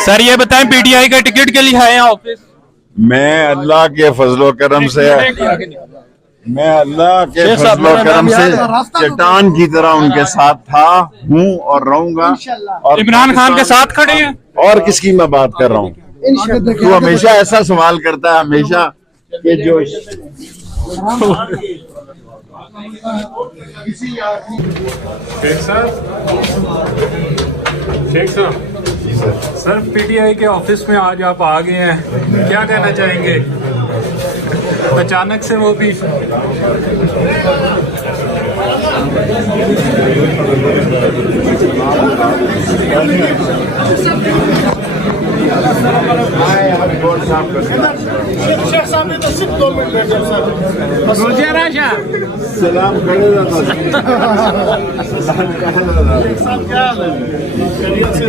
Sir ये बताएं, PTI का टिकट के लिए आए हैं ऑफिस? मैं अल्लाह के फजलो करम से चट्टान की तरह उनके साथ था, हूँ और रहूंगा। और इमरान खान के साथ खड़े हैं। और किसकी मैं बात कर रहा हूँ? तू हमेशा ऐसा सवाल करता है, हमेशा कि जो शेख साहब, सर पीटीआई के ऑफिस में आज आप आ गए हैं, क्या कहना चाहेंगे? अचानक से वो भी शेख साहब ने तो सिर्फ 2 मिनट बैठे सलाम साहब, क्या हाल है? खैरियत से